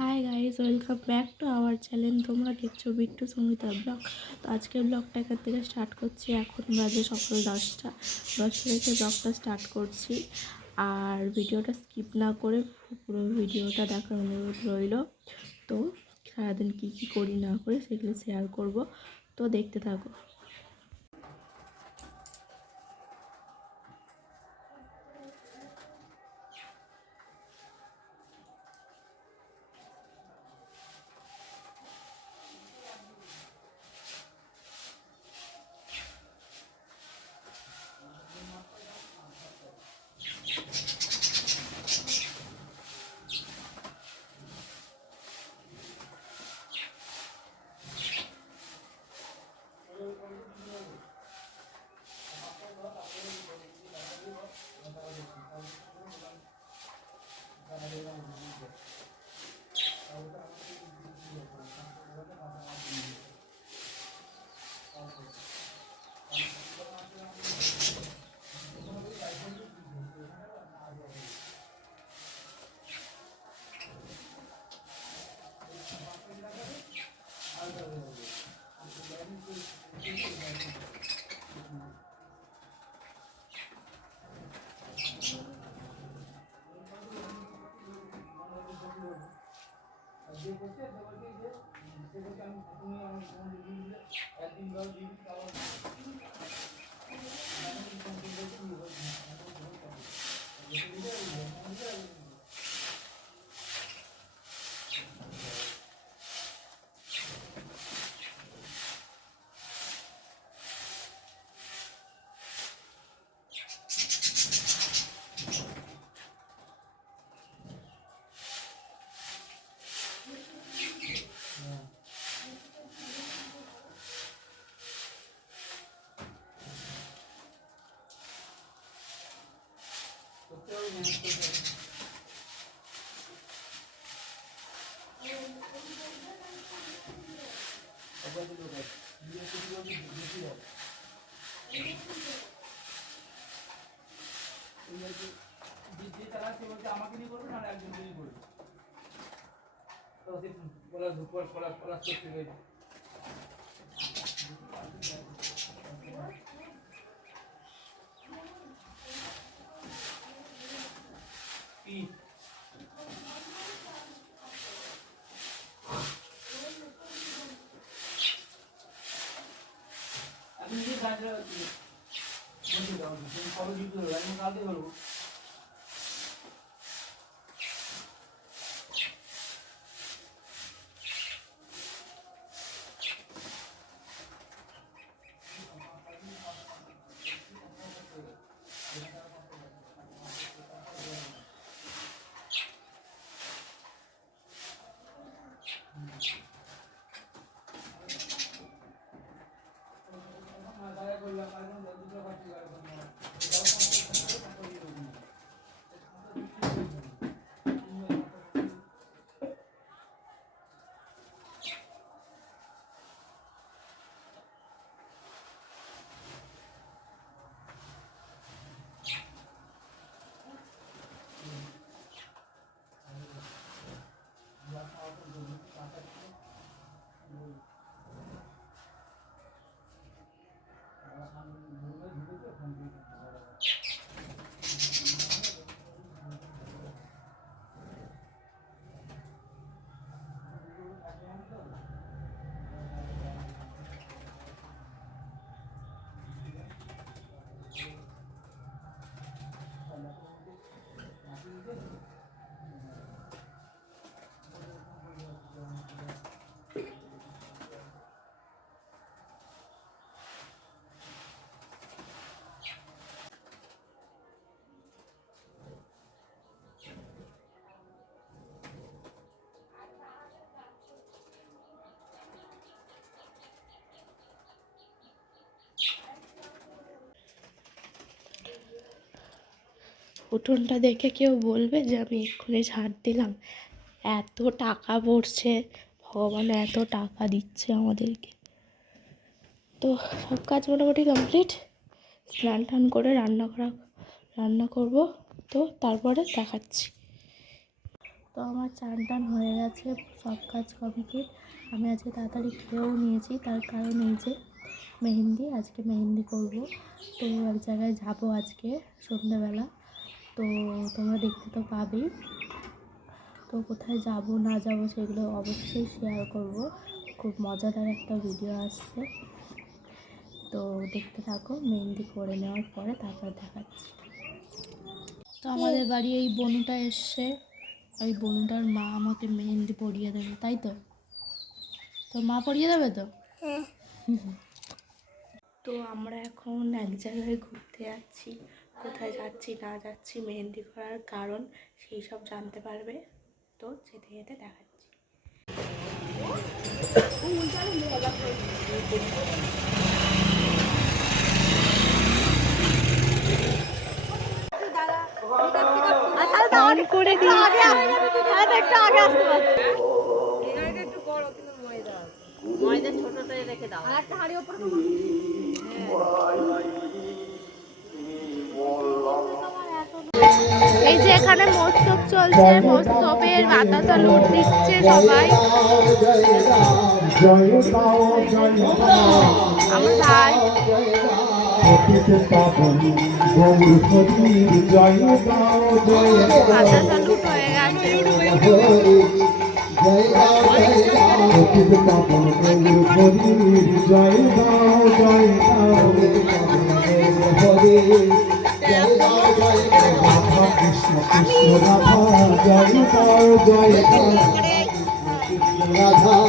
Hi guys, welcome back to our channel. তোমরা দেখছো Bittu Sumita blog. তো আজকের ব্লগটা এখান থেকে স্টার্ট করছি। এখন বাজে সকাল 10টা থেকে ব্লগটা স্টার্ট করছি। আর ভিডিওটা স্কিপ না করে পুরো ভিডিওটা দেখার অনুরোধ রইল। তো সারাদিন কী কী করি না করি সেগুলো শেয়ার করব, তো দেখতে থাকো। আমাকে নিয়ে করবে না, একজন তৈরি করবে। তো পলাশ পলাশ পলাশ করতে গেছে কি আমি নিজে কাজে বলতে দাও, তুমি কবে দিতে হবে? আমি কালকে বলবো। উঠোনটা দেখে কেউ বলবে যে আমি এক্ষুনি ঝাড় দিলাম? এত টাকা পড়ছে, ভগবান এত টাকা দিচ্ছে আমাদেরকে। তো সব কাজ মোটামুটি কমপ্লিট। স্নান টান করে রান্না করব, তো তারপরে দেখাচ্ছি। তো আমার চান টান হয়ে গেছে, সব কাজ কমপ্লিট। আমি আজকে তাড়াতাড়ি খেয়েও নিয়েছি, তার কারণ এই যে মেহেন্দি, আজকে মেহেন্দি করব। তো এক জায়গায় যাবো আজকে সন্ধ্যেবেলা, তো তোমরা দেখতে তো পাবেই। তো কোথায় যাব না যাব সেগুলো অবশ্যই শেয়ার করব। খুব মজাদার একটা ভিডিও আসছে, তো দেখতে থাকো। মেহেন্দি করে নেওয়ার পরে তারপর দেখাচ্ছি। তো আমাদের বাড়ি এই বনুটা এসছে, ওই বনুটার মা আমাকে মেহেন্দি পরিয়ে দেবে, তাই তো? তো মা পরিয়ে দেবে তো? তো আমরা এখন এক জায়গায় ঘুরতে যাচ্ছি, কোথায় যাচ্ছি না যাচ্ছি মেহেন্দি করার কারণ সেই সব জানতে পারবে। তো যেতে যেতে দেখাচ্ছি। অন করে দিয়েছি। ময়দা ছোটটাই রেখে দাও। আরেকটা হাঁড়ি উপরে দেবো। এই যে এখানে মৎস্য চলছে, মৎস্যের বাতাসা লুট দিচ্ছে সবাই। আমার ভাই বাতাসা লুট হয়ে গেছে। কৃষ্ণ কৃষ্ণ রাধা জয় জয় রাধা